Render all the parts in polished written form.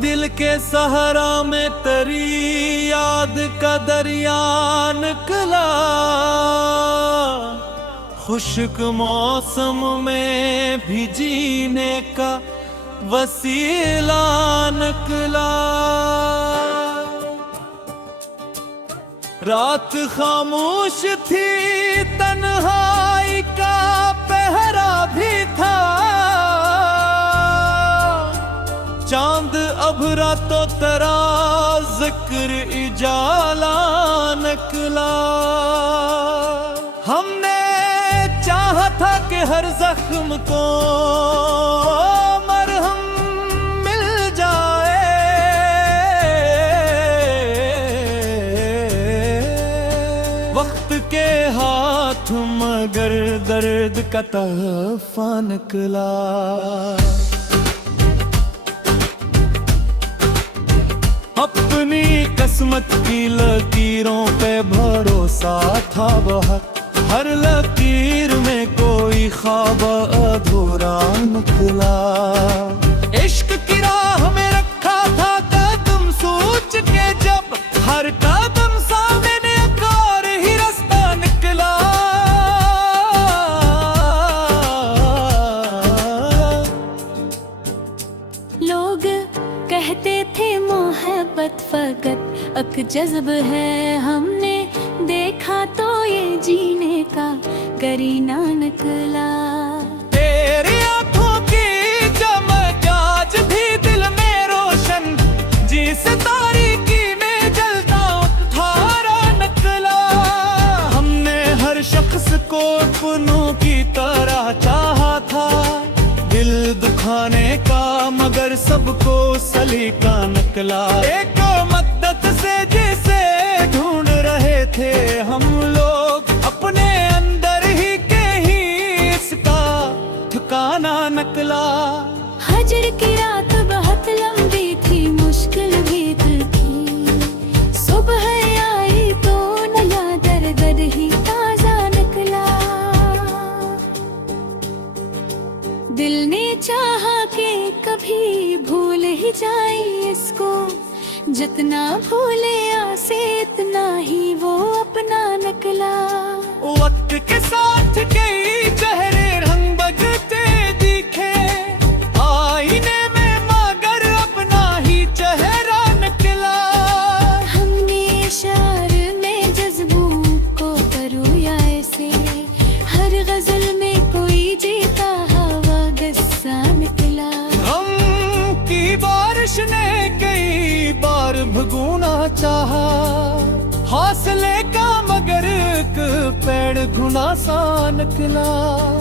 दिल के सहारा में तेरी याद का दरिया निकला, खुश्क मौसम में भी जीने का वसीला निकला। रात खामोश थी, तन्हाई का पहरा भी था, चांद अभरा तो तेरा जिक्र इजाला निकला। हमने चाहा था कि हर जख्म को मरहम मिल जाए, वक्त के हाथ मगर दर्द का तहफा निकला। अपनी किस्मत की लकीरों पे भरोसा था बहुत, हर लकीर में कोई ख्वाब अधूरा निकला। इश्क की राह में रखा था कदम सोच के, जब हर कदम सामने एक और ही रास्ता निकला। लोग कहते थे मोहब्बत फकत एक जज्ब है, हमने देखा तो ये जीने का करीना निकला। तेरी आंखों की चमक आज भी दिल में रोशन, जिस तारीकी में जलता थारा निकला। हमने हर शख्स को अपनों की तरह चाहा था, दिल दुखाने का मगर सबको सलीका निकला। एक मद्दत से जिसे ढूंढ रहे थे हम लोग, अपने अंदर ही के ही इसका ठिकाना निकला। हजर की रात बहुत लंबी थी, मुश्किल भी थी, सुबह आई तो नया दर्द ही ताजा निकला। दिल ने चाहा कि कभी भूल ही जाए इसको, जितना भूले आसे इतना ही वो अपना निकला। वक्त के साथ कई चेहरे रंग बदलते दिखे, आईने में मगर अपना ही चेहरा निकला। हमने इशार में जज्बों को परोया ऐसे, हर गजल में कोई जीता हवा गस्सा निकला। हम की बारिश ने कई बार भगोना चाहा, हौसले का मगर एक पेड़ घुना सा निकला।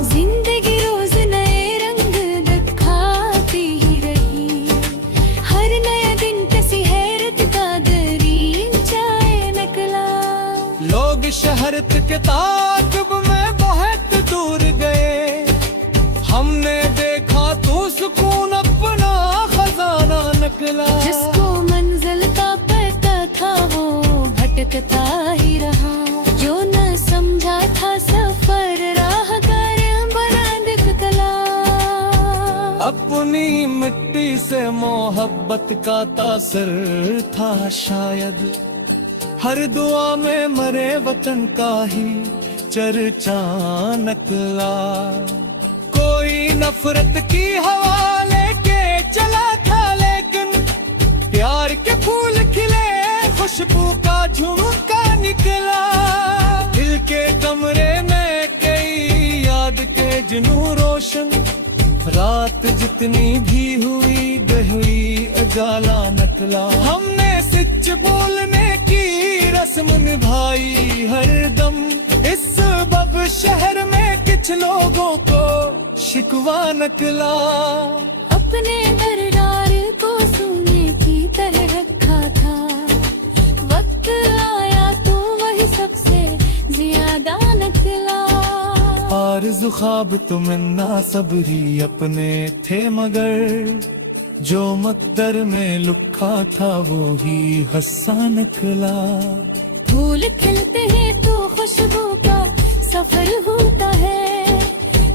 जिंदगी रोज नए रंग दिखाती ही रही, हर नया दिन किसी हैरत का दरीचा निकला। लोग शहरत के ताक़ुब में बहुत दूर गए, हमने देखा तो सुकून अपना खजाना निकला। जिसको मंजिल का पता था वो भटकता ही रहा, जो न समझा था सफर राह कर बना दिखला। अपनी मिट्टी से मोहब्बत का तासर था शायद, हर दुआ में मरे वतन का ही चर्चा निकला। कोई नफरत की हवा लेके चला था, लेकिन प्यार के फूल खिले खुशबू का झुमका निकला। दिल के कमरे में कई याद के जुनू रोशन, रात जितनी भी हुई गहरी उजाला निकला। हमने सच बोलने की रस्म निभाई हर दम, इस बब शहर में कुछ लोगों को शिकवा निकला। अपने दरदार को सोने की तरह रखा था, वक्त आया तो वही सबसे ज्यादा निकला। आरज़ू ख्वाब तो मिन्ना सबरी अपने थे, मगर जो मकदर में लुखा था वो ही हंसा निकला। फूल खिलते हैं तो खुशबू का सफर होता है,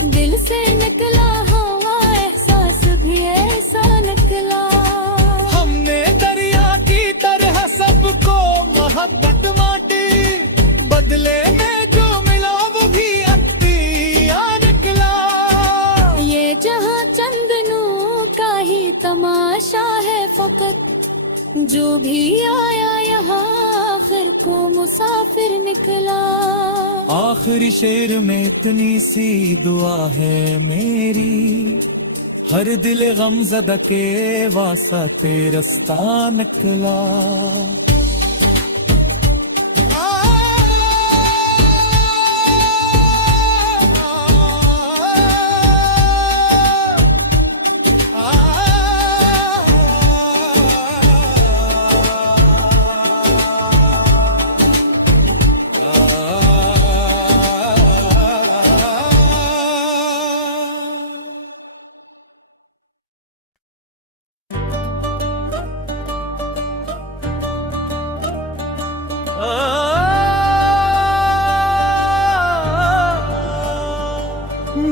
दिल से निकला, हाँ एहसास भी ऐसा निकला। हमने दरिया की तरह सबको मोहब्बत बांटी, बदले में जो मिला वो भी अतिया निकला। ये जहाँ चंदनों का ही तमाशा है फकत, जो भी आया यहाँ आखिर को मुसाफिर निकला। आखिरी शेर में इतनी सी दुआ है मेरी, हर दिल गमज़दा के वास्ते रास्ता निकला।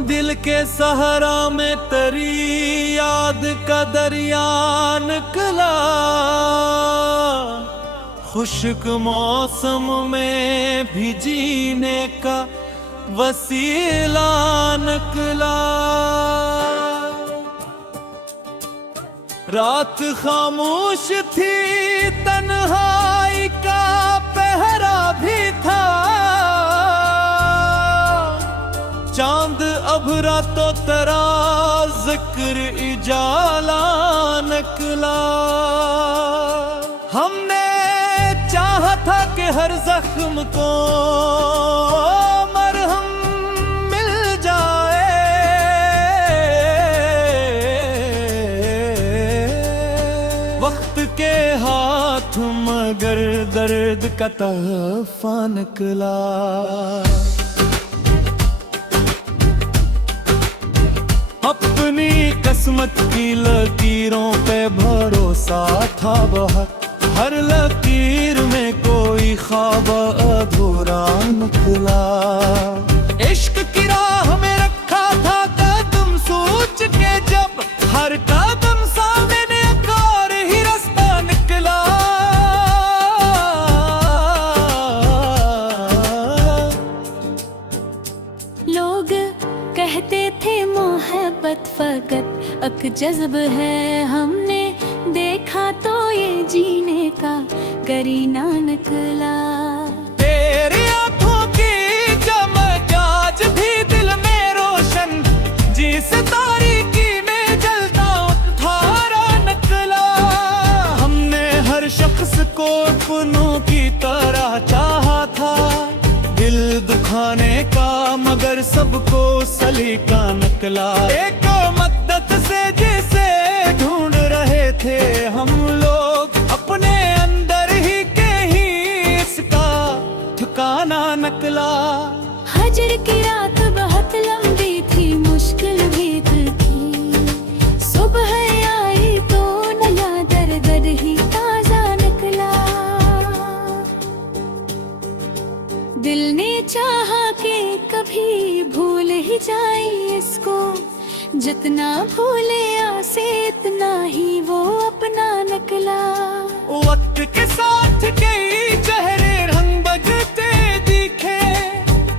दिल के सहारा में तेरी याद का दरिया निकला, खुश्क मौसम में भी जीने का वसीला निकला। रात खामोश थी, तन्हाई का पहरा भी था, चांद अभरा तो तेरा जिक्र इजाला निकला। हमने चाहा था कि हर जख्म को मरहम मिल जाए, वक्त के हाथ मगर दर्द का तहफा निकला। अपनी किस्मत की लकीरों पे भरोसा था बहुत, हर लकीर में कोई ख्वाब अधूरा निकला। इश्क की राह में रखा था कदम सोच के, जब हर कदम सामने एक और ही रास्ता निकला। लोग कहते थे मोहब्बत फकत अक जज्ब है, हमने देखा तो ये जीने का करीना निकला। तेरी आंखों की चमक आज भी दिल में रोशन, जिस तारीकी में जलता थारा निकला। हमने हर शख्स को अपनों की तरह चाहा था, दिल दुखाने का मगर सबको सलीका निकला। एक मद्दत से जिसे ढूंढ रहे थे हम लोग, अपने अंदर ही के ही इसका ठिकाना निकला। हजर की रात बहुत लंबी थी, मुश्किल भी थी, सुबह आई तो नया दर्द ही ताजा निकला। दिल ने चाहा कि कभी भूल ही जाए इसको, जितना भूले आसे इतना ही वो अपना निकला। वक्त के साथ कई चेहरे रंग बदलते दिखे,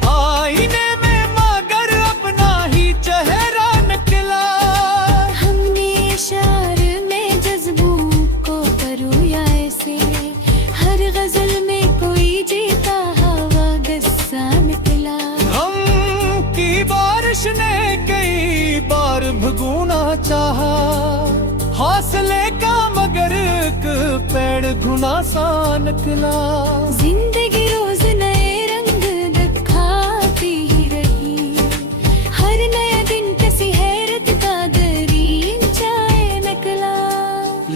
आईने में मगर अपना ही चेहरा निकला। हमने इशारे में जज्बों को परोया ऐसे, हर गजल में कोई जीता हवा गुस्सा निकला। हम की बारिश ने कई बार भगोना चाहा, हौसले का मगर एक पेड़ घुना सा निकला। जिंदगी रोज नए रंग दिखाती ही रही, हर नया दिन किसी हैरत का दरीचाए निकला।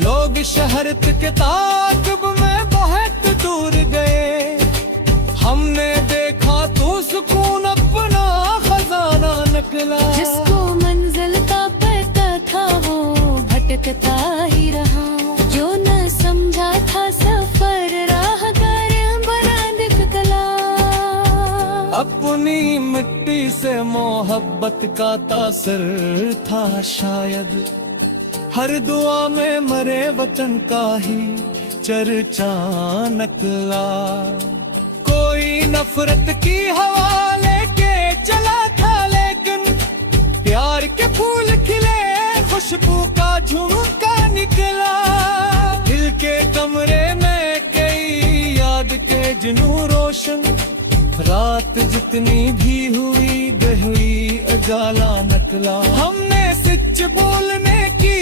लोग शहरत के ताक़ब में बहुत दूर गए, हमने देखा तो सुकून अपना खजाना निकला। जिसको मंजिल का पता था वो भटकता ही रहा, जो न समझा था सफर राहगर बना निकला। अपनी मिट्टी से मोहब्बत का तासर था शायद, हर दुआ में मरे वतन का ही चर्चा निकला। कोई नफरत की हवा लेके चला था, लेकिन प्यार के फूल खिले, खुशबू का झुमका निकला। दिल के कमरे में कई याद के जुनून रोशन, रात जितनी भी हुई गहरी उजाला निकला। हमने सच बोलने की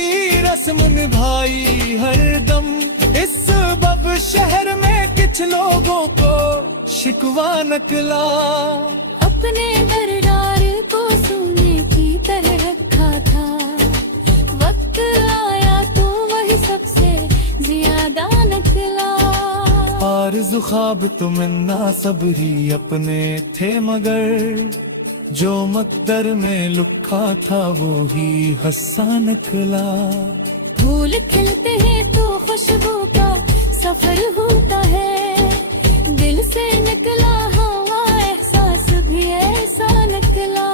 रस्म निभाई हरदम, इस सबब शहर में कुछ लोगों को शिकवा निकला। अपने दरदार को सोने की तरह रखा था, वक्त आया तो वही सबसे ज्यादा निकला। आरज़ू ख्वाब तुमन्ना सबरी अपने थे, मगर जो मकदर में लुका था वो ही हंसा निकला। फूल खिलते हैं तो खुशबू का सफर होता है, दिल से निकला हवा एहसास भी ऐसा निकला।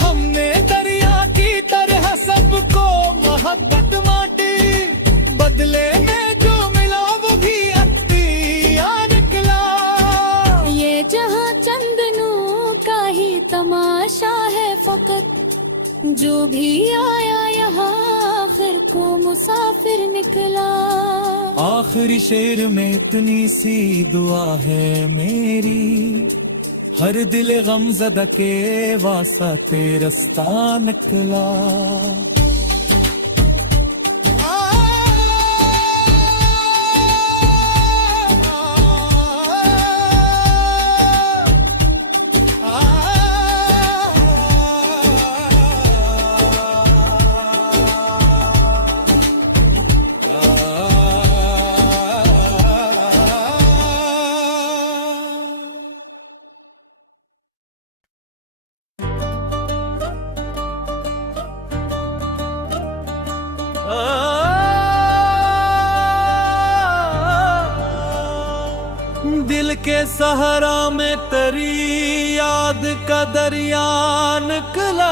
हमने दरिया की तरह सबको मोहब्बत बांटी, बदले में जो मिला वो भी अतिया निकला। ये जहाँ चंदनों का ही तमाशा है फकत, जो भी आया यहाँ आखिर को मुसाफिर निकला। आखिरी शेर में इतनी सी दुआ है मेरी, हर दिल गमज़दा के वास्ते रास्ता निकला। दिल के सहारा में तेरी याद का दरिया निकला,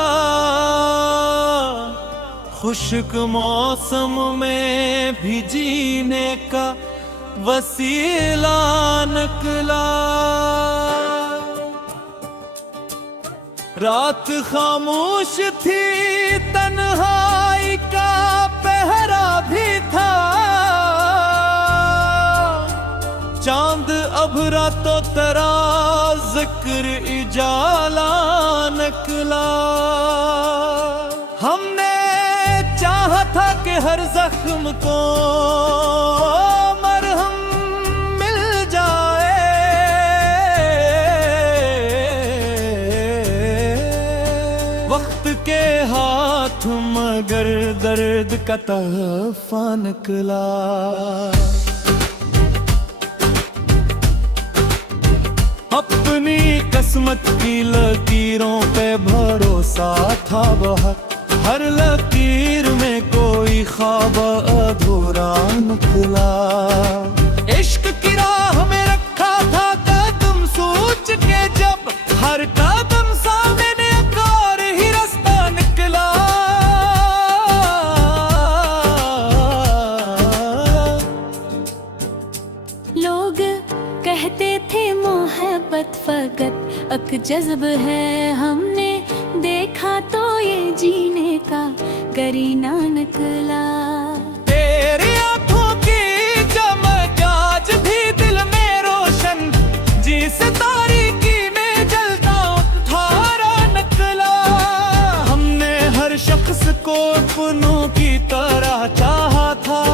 खुश्क मौसम में भी जीने का वसीला निकला। रात खामोश थी, तन्हाई का पहरा भी था, चांद अभरा तो तेरा जिक्र इजाला निकला। हमने चाहा था कि हर जख्म को मरहम मिल जाए, वक्त के हाथ मगर दर्द का तहफा निकला। अपनी किस्मत की लकीरों पे भरोसा था बहुत, हर लकीर में कोई ख्वाब अधूरा निकला। इश्क की राह में रखा था कदम सोच के, जब हर कदम सामने एक और ही रास्ता निकला। लोग कहते थे मोहब्बत फकत एक जज्ब है, हमने देखा तो ये जीने का करीना निकला। तेरी आंखों की चमक आज भी दिल में रोशन, जिस तारीकी में जलता थारा निकला। हमने हर शख्स को अपनों की तरह चाहा था,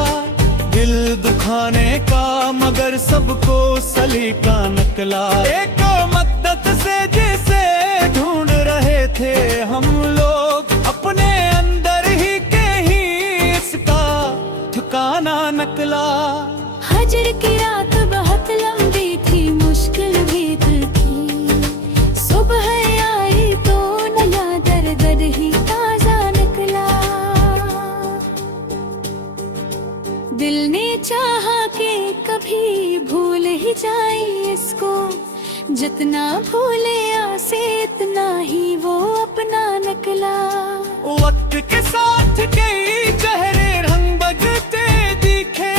दिल दुखाने का मगर सबको सलीका निकला। एक मद्दत से जिसे ढूंढ रहे थे हम लोग, अपने अंदर ही के ही इसका ठिकाना निकला। हजर की रात बहुत लंबी थी, मुश्किल भी थी, सुबह आई तो नया दर्द ही ताजा निकला। दिल ने चाहा कि कभी भूल ही जाए इसको, जितना भूले आसे इतना ही वो अपना निकला। वक्त के साथ कई चेहरे रंग बदलते दिखे,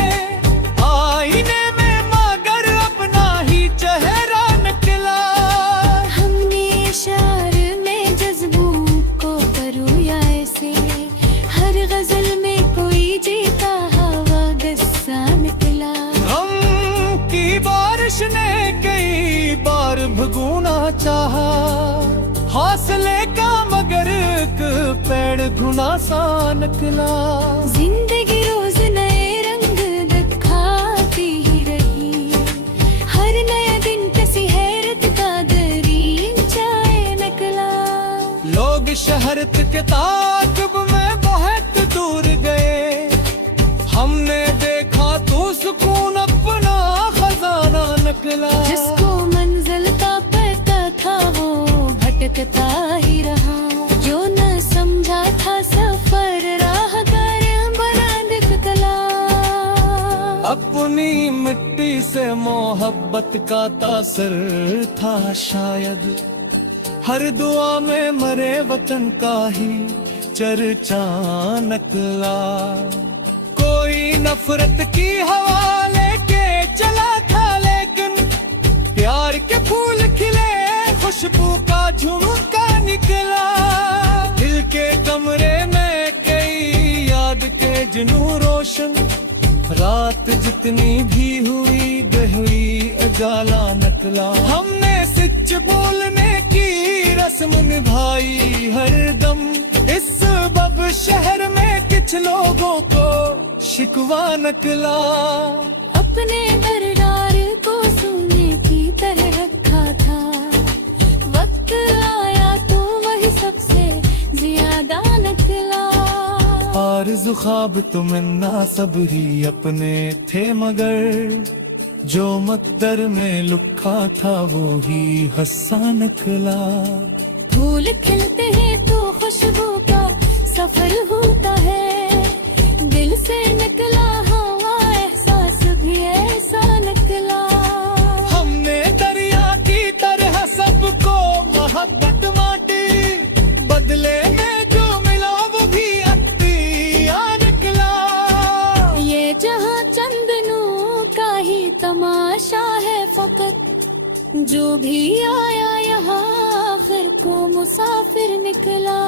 आईने में मगर अपना ही चेहरा निकला। हमने इशार में जज्बों को परोया ऐसे, हर गजल में कोई जीता हवा गस्सा निकला। हम की बारिश ने कई बार भगोना चाहा, हौसले का मगर एक पेड़ घुना सा निकला। जिंदगी रोज नए रंग दिखाती ही रही, हर नया दिन किसी हैरत का दरीचाए निकला। लोग शहरत के ताक़ुब में बहुत दूर गए, हमने देखा तो सुकून अपना खजाना निकला। जिसको मंजिल का पता था वो भटकता ही रहा, जो न समझा था सफर राह कर बना दिखला। अपनी मिट्टी से मोहब्बत का तासर था शायद, हर दुआ में मरे वतन का ही चर्चा निकला। कोई नफरत की हवा लेके चला था, लेकिन प्यार के फूल खिले खुशबू का झुमका निकला। दिल के कमरे में कई याद के जुनू रोशन, रात जितनी भी हुई गहरी उजाला निकला। हमने सच बोलने की रस्म निभाई हर दम, इस बब शहर में कुछ लोगों को शिकवा निकला। अपने दरदार को सोने की तरह रखा था, वक्त आया तो वही सबसे ज्यादा निकला। आरज़ू ख्वाब तुमन्ना सब ही अपने थे, मगर जो मकदर में लुखा था वो ही हंसा निकला। फूल खिलते हैं तो खुशबू का सफर होता है, दिल से निकला हवा एहसास भी ऐसा निकला। हमने दरिया की तरह सबको मोहब्बत बांटी, बदले में जो मिला वो भी अत्तिया निकला। ये जहाँ चंदनों का ही तमाशा है फकत, जो भी आया यहाँ आखिर को मुसाफिर निकला।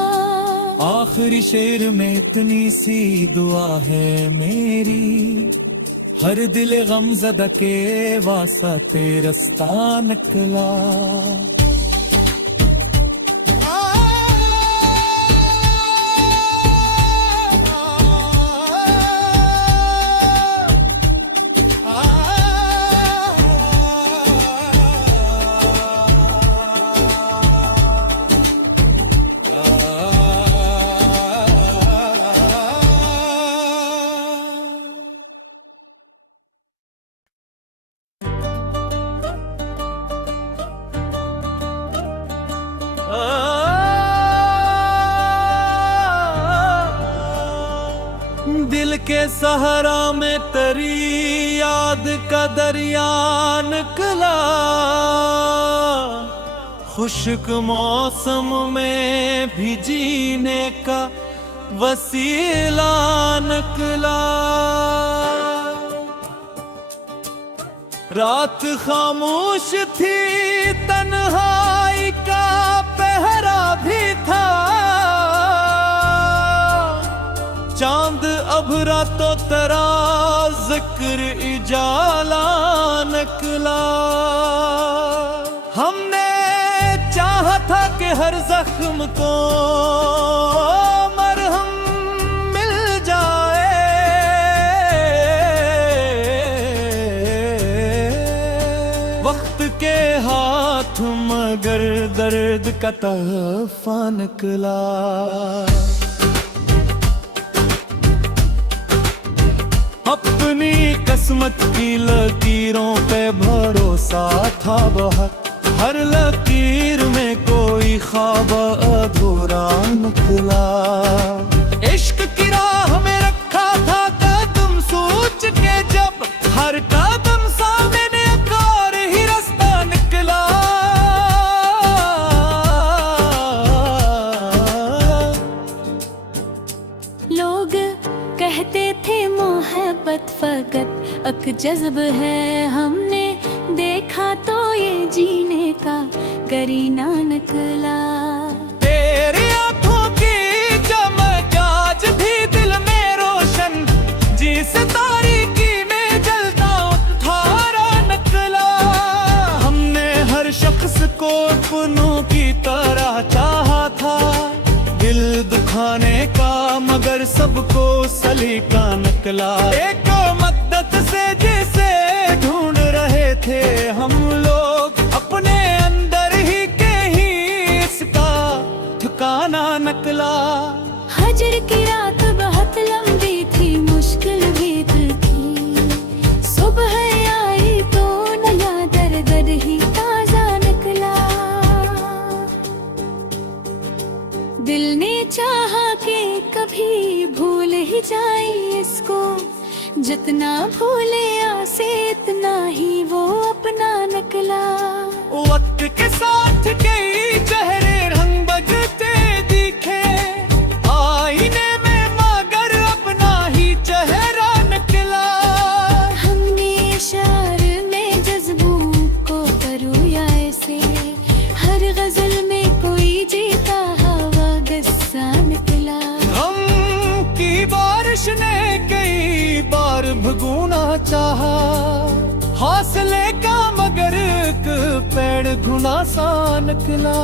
आखिरी शेर में इतनी सी दुआ है मेरी, हर दिल गमज़दा के वास्ते रास्ता निकला। दिल के सहारा में तेरी याद का दरिया निकला, खुश्क मौसम में भी जीने का वसीला निकला। रात खामोश थी, तन्हाई का पहरा भी था, चांद अभरा तो तेरा जिक्र इजाला निकला। हमने चाहा था कि हर जख्म को मरहम मिल जाए, वक्त के हाथ मगर दर्द का तहफा निकला। अपनी किस्मत की लकीरों पे भरोसा था बहुत, हर लकीर में कोई ख्वाब अधूरा निकला। इश्क की राह में रखा था कदम सोच के, जब हर कदम सामने एक और ही रास्ता निकला। एक जज्ब है, हमने देखा तो ये जीने का करीना निकला। तेरी आंखों की चमक आज भी दिल में रोशन, जिस तारीकी में जलता थारा नकला। हमने हर शख्स को अपनों की तरह चाहा था, दिल दुखाने का मगर सबको सलीका निकला। एक मद्दत से जिसे ढूंढ रहे थे हम लोग, अपने अंदर ही के ही इसका ठिकाना निकला। हजर की रात बहुत लंबी थी, मुश्किल भी दिल की। सुबह आई तो नया दर्द ही ताजा निकला। दिल ने चाहा कि कभी भूल ही जाए इसको, जितना भूले आसे इतना ही वो अपना निकला। वक्त के साथ कई चेहरे रंग बदलते दिखे, आईने में मगर अपना ही चेहरा निकला। हमने इशारे में जज्बों को परोया ऐसे, हर गजल में कोई जीता हवा गस्सा निकला। हम की बारिश ने कई बार भगोना चाहा, हौसले का मगर एक पेड़ घुना सा निकला।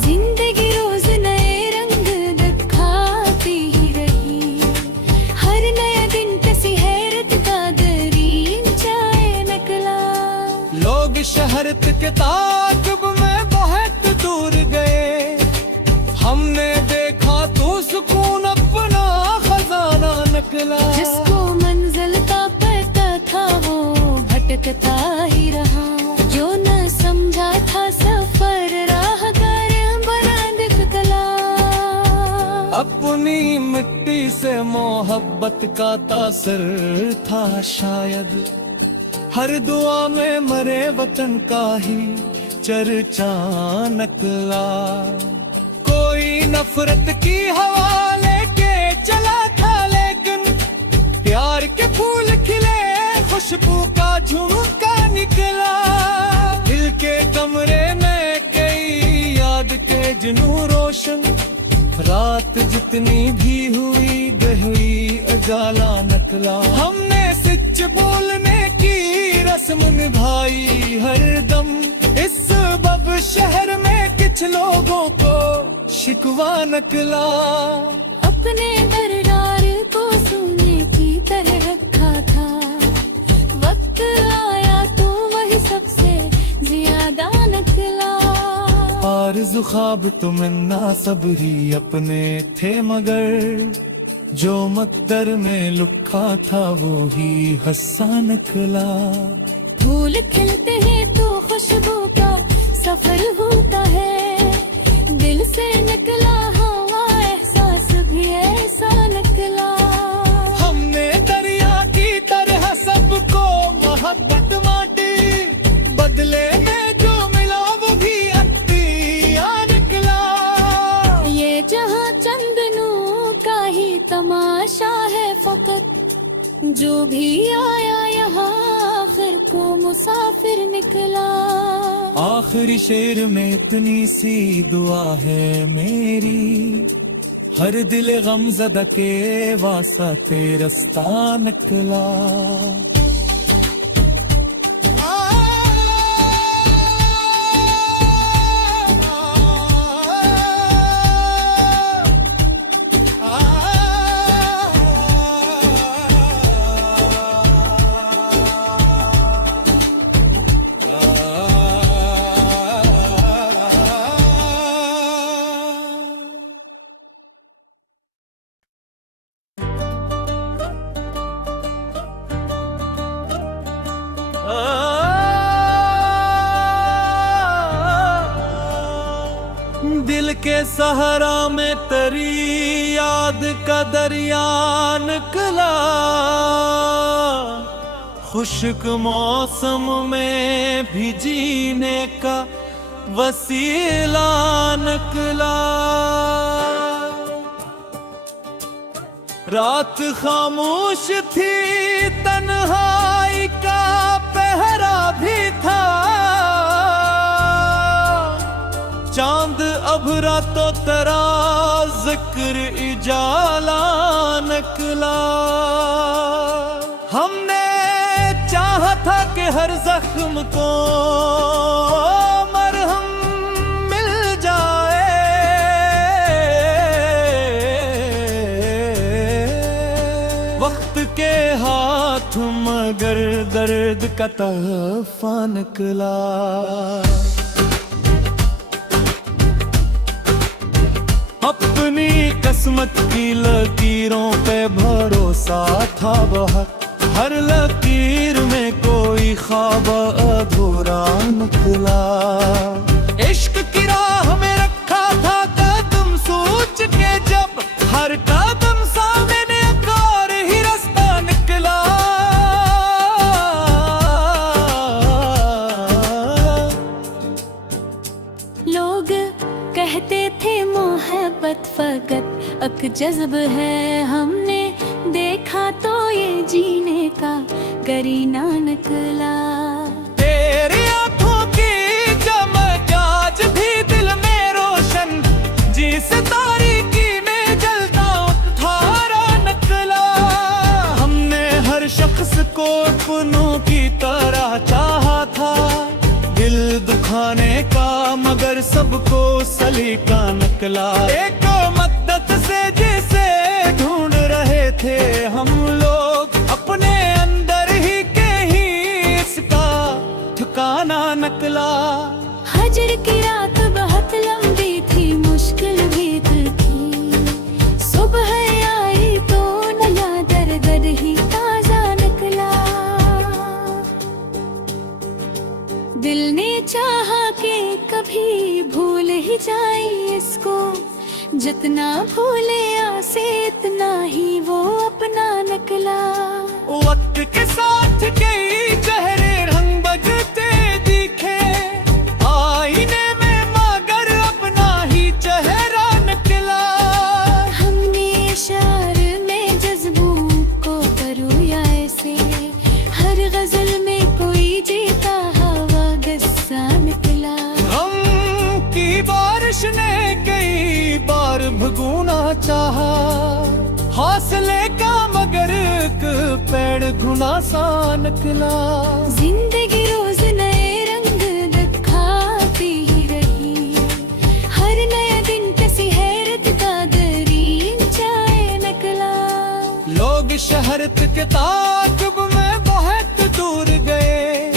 जिंदगी रोज नए रंग दिखाती ही रही, हर नया दिन किसी हैरत का दरीन चाहे निकला। लोग शहरत के ताक़ब में बहुत दूर गए, हमने देखा तो सुकून अपना खजाना निकला। जिसको मंजिल का पता था वो भटकता ही रहा, जो न समझा था सफर राहगर बना दिखला। अपनी मिट्टी से मोहब्बत का तासर था शायद, हर दुआ में मरे वतन का ही चर्चा निकला। कोई नफरत की हवा लेके चला था, लेकिन प्यार के फूल खिले खुशबू का झुमका निकला। दिल के कमरे में कई याद के जुनून रोशन, रात जितनी भी हुई गहरी उजाला निकला। हमने सच बोलने की रस्म निभाई हर दम, इस बब शहर में कुछ लोगों को शिकवा निकला। अपने दरदार को सोने की तरह रखा था, वक्त आया तो वही सबसे ज्यादा निकला। आरज़ू ख्वाब तुमन्ना सब ही अपने थे, मगर जो मकदर में लुका था वो ही हंसा निकला। फूल खिलते हैं तो खुशबू का सफर होता है, दिल से निकला हवा एहसास भी ऐसा निकला। हमने दरिया की तरह सबको मोहब्बत बांटी, बदले में जो मिला वो भी अतिया निकला। ये जहाँ चंदनों का ही तमाशा है फकत, जो भी आया यहाँ आखिर को मुसाफिर निकला। आखिरी शेर में इतनी सी दुआ है मेरी, हर दिल गमज़दा के वास्ते रास्ता निकला। दिल के सहारा में तेरी याद का दरिया निकला, खुश्क मौसम में भी जीने का वसीला निकला। रात खामोश थी तन्हाई जुदाई का पहरा भी था, चांद अभरा तो तेरा जिक्र इजाला निकला। हमने चाहा था कि हर जख्म को मरहम मिल जाए, वक्त के हाथ मगर दर्द का तहफा निकला। अपनी किस्मत की लकीरों पे भरोसा था बहुत, हर लकीर में कोई ख्वाब अधूरा निकला। इश्क की राह में रखा था कदम सोच के, जब हर कदम सामने एक और ही रास्ता निकला। लोग कहते थे मोहब्बत फकत एक जज्ब है, हमने देखा तो ये जीने का करीना निकला। तेरी आंखों की चमक आज भी दिल में रोशन, जिस तारीकी में जलता थारा निकला। हमने हर शख्स को अपनों की तरह चाहा था, दिल दुखाने का मगर सबको सलीका निकला। एक मद्दत से जिसे ढूंढ रहे थे हम लोग, अपने अंदर ही के ही इसका ठिकाना निकला। हजर की रात बहुत लंबी थी, मुश्किल भी थी, सुबह आई तो नया दर्द ही ताजा निकला। दिल ने चाहा कि कभी भूल ही जाए इसको, जितना भूले आसे इतना ही वो अपना निकला। वक्त के साथ कई चेहरे रंग बदलते दिखे, आईने में मगर अपना ही चेहरा निकला। हमने इशार में जज्बों को परोया ऐसे, हर गजल में कोई जीता हवा गुस्सा निकला। गम की बारिश ने कई बार भगोना चाहा, हौसले का मगर एक पेड़ घुना सा निकला। जिंदगी रोज नए रंग दिखाती ही रही, हर नया दिन किसी हैरत का दरीन चाहे निकला। लोग शहरत के ताक़ुब में बहुत दूर गए,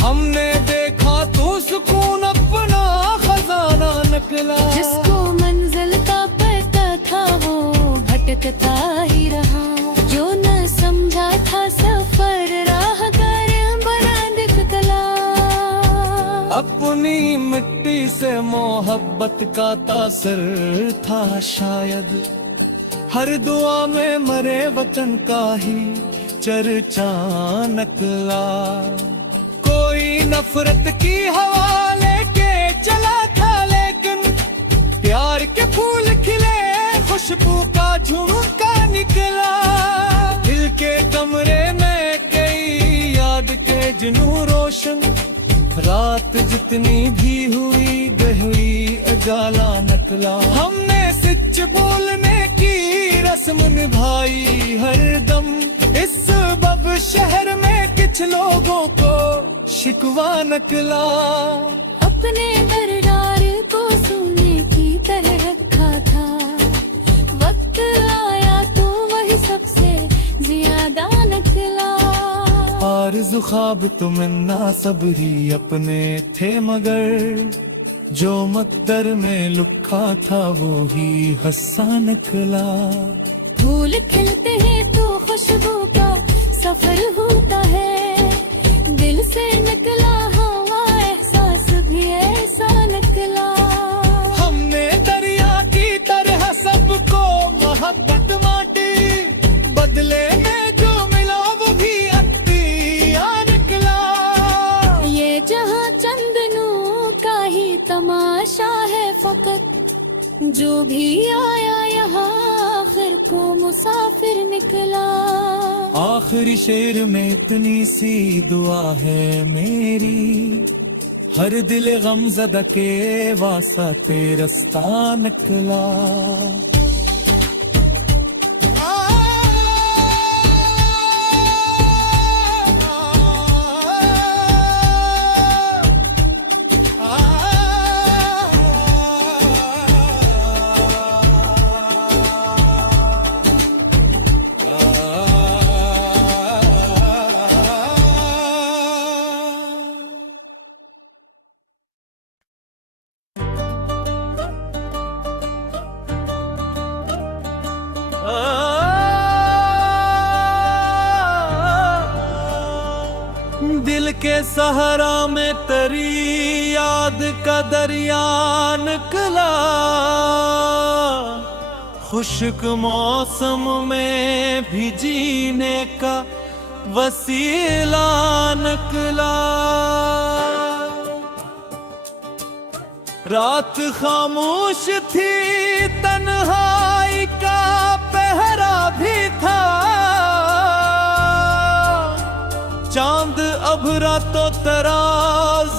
हमने देखा तो सुकून अपना खजाना निकला। जिसको मंजिल का पता था वो भटकता ही रहा, जो न समझा था सफर राहगर बना दिखला। अपनी मिट्टी से मोहब्बत का तासर था शायद, हर दुआ में मरे वतन का ही चर्चा निकला। कोई नफरत की हवा लेके चला था, लेकिन प्यार के फूल खिले खुशबू का झुमका निकला। दिल के कमरे में कई याद के जुनू रोशन, रात जितनी भी हुई गहरी उजाला निकला। हमने सच बोलने की रस्म निभाई हर दम, इस बब शहर में कुछ लोगों को शिकवा निकला। अपने दरदार को सोने की तरह रखा था, वक्त आया तो वही सबसे ज्यादा निकला। आरज़ू ख्वाब तुमन्ना सब ही अपने थे, मगर जो मकदर में लिखा था वो ही हंसा निकला। फूल खिलते हैं तो खुशबू का सफर होता है, दिल से निकला हवा एहसास भी ऐसा निकला। हमने दरिया की तरह सबको मोहब्बत बांटी, बदले में जो मिला वो भी अतिया निकला। ये जहां चंदनों का ही तमाशा है फकत, जो भी आया यहाँ आखिर को मुसाफिर निकला। आखिरी शेर में इतनी सी दुआ है मेरी, हर दिल गमज़दा के वास्ते रास्ता निकला। दिल के सहारा में तेरी याद का दरिया निकला, खुश्क मौसम में भी जीने का वसीला निकला। रात खामोश थी, तन्हाई का पहरा भी था, चांद अभरा तो तेरा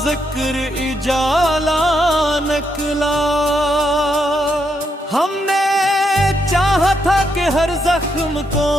जिक्र इजाला निकला। हमने चाहा था कि हर जख्म को